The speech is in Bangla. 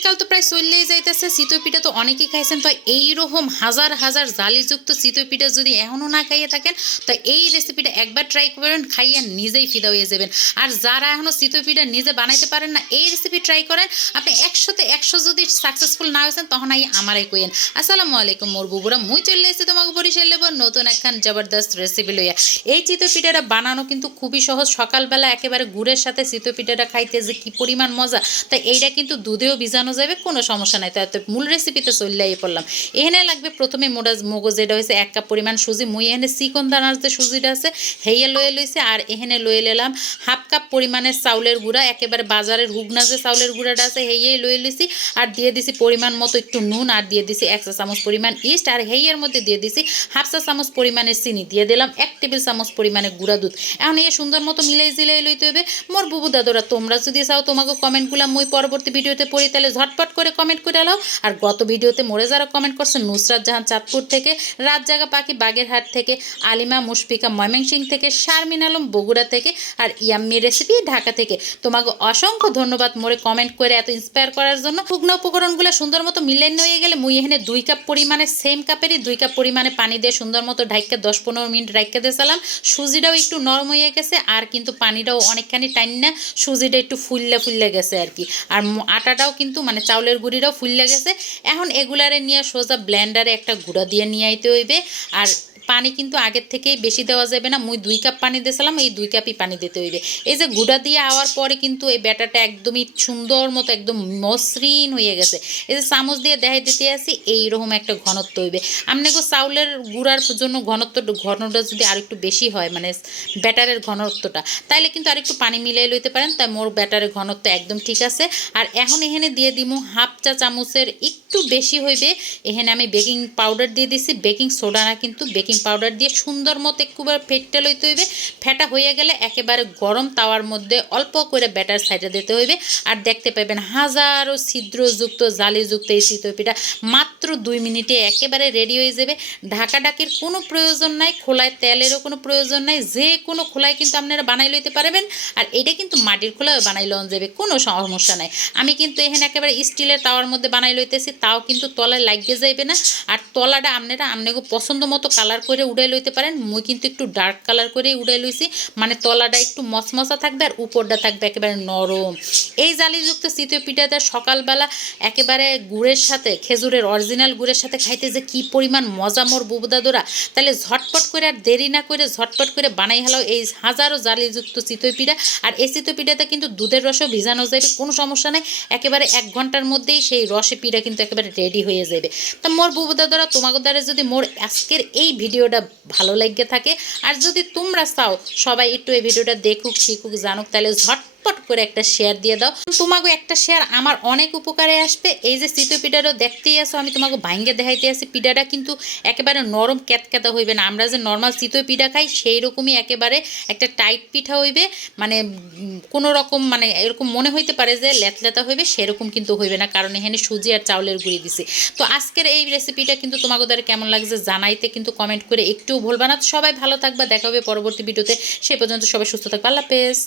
শীতকাল তো প্রায় চললেই যাইতেছে চিতই পিঠা তো অনেকেই খাইছেন, তো এইরকম হাজার হাজার জালিযুক্ত চিতই পিঠা যদি এখনও না খাইয়ে থাকেন, তো এই রেসিপিটা একবার ট্রাই করবেন খাইয়ে নিজেই ফিদা হয়ে যাবেন। আর যারা এখনও চিতই পিঠা নিজে বানাইতে পারেন না, এই রেসিপি ট্রাই করেন, আপনি একশোতে একশো যদি সাকসেসফুল না হয়েছেন, তখন আই আমারাই কইেন আসসালামু আলাইকুম মোর বুবুরা, মুই চলে এসেছি তোমাকে বরিশাল লেব, নতুন একখান জবরদস্ত রেসিপি লইয়া। এই চিতই পিঠাটা বানানো কিন্তু খুবই সহজ, সকালবেলা একেবারে গুড়ের সাথে চিতই পিঠাটা খাইতে যে কি পরিমাণ মজা তাই এইটা কিন্তু দুধেও ভিজানো যাবে, কোনো সমস্যা নাই। তো মূল রেসিপিতে চললাই পড়লাম। এখানে লাগবে প্রথমে মোটা মগজ, যেটা হয়েছে এক কাপ পরিমাণ সুজি। মুই এখানে চিকন দানার যে সুজিটা আছে, হেইয়া লয়ে লইছে। আর এখানে লয়ে নিলাম হাফ কাপ পরিমাণের চাউলের গুঁড়া। একেবারে বাজারের হুগনা যে চাউলের গুঁড়াটা আছে, হেইয়াই লয়ে লইছি। আর দিয়ে দিছি পরিমাণ মতো একটু নুন আর দিয়ে দিছি এক চা চামচ পরিমাণ ইস্ট। আর হেইয়ের মধ্যে দিয়ে দিছি হাফ চা চামচ পরিমাণের চিনি। দিয়ে দিলাম এক টেবিল চামচ পরিমাণে গুঁড়া দুধ। এখন এই সুন্দর মতো মিলাই জিলাই লইতে হবে। মোর বুবু দাদুরা, তোমরা যদি চাও তোমাকে কমেন্টগুলো মই পরবর্তী ভিডিওতে পড়ি, তাহলে ঝটপট করে কমেন্ট করে আলাও আর গত ভিডিওতে মোরে যারা কমেন্ট করছে, নুসরাত জাহান চাঁদপুর থেকে রাত জাগা পাখি বাগেরহাট থেকে, আলিমা মুশফিকা ময়মনসিং থেকে, শারমিন আলম বগুড়া থেকে আর ইয়াম্মি রেসিপি ঢাকা থেকে। তোমাকে অসংখ্য ধন্যবাদ মোরে কমেন্ট করে এত ইন্সপায়ার করার জন্য। শুকনো উপকরণগুলো সুন্দর মতো মিলেন হয়ে গেলে মুই এখানে দুই কাপ পরিমাণে সেম কাপেরই দুই কাপ পরিমাণে পানি দিয়ে সুন্দর মতো ঢাইকে দশ পনেরো মিনিট রাইকে দিয়েছিলাম সুজিটাও একটু নরম হয়ে গেছে আর কিন্তু পানিটাও অনেকখানি টাইম না, সুজিটা একটু ফুললে ফুললে গেছে আর কি। আর আটাটাও কিন্তু মানে চাউলের গুঁড়িটাও ফুল লেগেছে। এখন এগুলারে নিয়ে সোজা ব্লেন্ডারে একটা গুঁড়া দিয়ে নিয়ে আইতে হইবে। আর পানি কিন্তু আগের থেকেই বেশি দেওয়া যাবে না। মুই দুই কাপ পানি দিয়েছিলাম, এই দুই কাপই পানি দিতে হইবে। এই যে গুঁড়া দিয়ে আওয়ার পরে কিন্তু এই ব্যাটারটা একদমই সুন্দর মতো একদম মসৃণ হয়ে গেছে। এই যে চামচ দিয়ে দেখাই দিতে আসি, এইরকম একটা ঘনত্ব হইবে। আপনাকে চাউলের গুঁড়ার জন্য ঘনত্ব, ঘনটা যদি আর একটু বেশি হয় মানে ব্যাটারের ঘনত্বটা, তাইলে কিন্তু আর একটু পানি মিলিয়ে লইতে পারেন। তাই মোর ব্যাটারের ঘনত্ব একদম ঠিক আছে। আর এখন এখানে দিয়ে দিমু হাফ চা চামচের একটু বেশি হইবে। এখানে আমি বেকিং পাউডার দিয়ে দিছি। বেকিং সোডা কিন্তু বেকিং পাউডার দিয়ে সুন্দর মতো একটুবার ফেটটা লইতে হইবে। ফেটা হয়ে গেলে একেবারে গরম তাওয়ার মধ্যে অল্প করে ব্যাটার সাইডে দিতে হইবে। আর দেখতে পাবেন হাজারো ছিদ্রযুক্ত, জালিযুক্ত এই চিতই পিঠা মাত্র দুই মিনিটে একেবারে রেডি হয়ে যাবে। ঢাকা ডাকির কোনো প্রয়োজন নাই, খোলায় তেলেরও কোনো প্রয়োজন নাই। যে কোনো খোলায় কিন্তু আপনারা বানাই লইতে পারবেন। আর এটা কিন্তু মাটির খোলায় বানাই লন যাবে, কোনো সমস্যা নাই। আমি কিন্তু এখানে একেবারে স্টিলের তাওয়ার মধ্যে বানাই লইতেছি, তাও কিন্তু তলায় লাগিয়ে যাইবে না। আর তলাটা আপনারা আপনাকে পছন্দ মতো কালার করে উড়াই লইতে পারেন। মুই কিন্তু একটু ডার্ক কালার করেই উড়াই লইছি। মানে তলাটা একটু মশমশা থাকবে আর উপরটা থাকবে একেবারে নরম। এই জালিযুক্ত চিতই পিঠাটা সকালবেলা একেবারে গুড়ের সাথে, খেজুরের অরিজিনাল গুড়ের সাথে খাইতে যে কি পরিমাণ মজা মোর বুবদাদোরা তাহলে ঝটপট করে আর দেরি না করে ঝটপট করে বানাই হেলাও এই হাজারো জালিযুক্ত চিতই পিঠা। আর এই চিতই পিঠাতে কিন্তু দুধের রসও ভিজানো যাবে কোনো সমস্যা নেই। একেবারে এক ঘণ্টার মধ্যেই সেই রসে পিঠা কিন্তু একেবারে রেডি হয়ে যাবে। তা মোর বুবদাদোরা তোমাদের দ্বারা যদি মোর আজকের এই ভিডিওটা ভালো লাগে থাকে, আর যদি তোমরা চাও সবাই একটু এই ভিডিওটা দেখুক, শিখুক, জানুক, তাহলে ঝটপট করে একটা শেয়ার দিয়ে দাও। তোমাকে একটা শেয়ার আমার অনেক উপকারে আসবে। এই যে চিতই পিঠাটা দেখতেই আসো আমি তোমাকে ভাঙ্গে দেখাইতে আসি পিঠাটা কিন্তু একেবারে নরম ক্যাতক্যাতা হইবে না। আমরা যে নর্মাল চিতই পিঠা খাই সেই রকমই একেবারে একটা টাইট পিঠা হইবে। মানে কোনো রকম মানে এরকম মনে হইতে পারে যে লেতলেতা হইবে, সেরকম কিন্তু হইবে না। কারণ এখানে সুজি আর চাউলের গুঁড়ি দিছি। তো আজকের এই রেসিপিটা কিন্তু তোমাকে দ্বারা কেমন লাগছে জানাইতে কিন্তু কমেন্ট করে একটু ভুলবা না। সবাই ভালো থাকবা, দেখা হবে পরবর্তী ভিডিওতে সেই পর্যন্ত সবাই সুস্থ থাকবে। আল্লাহ হাফেজ।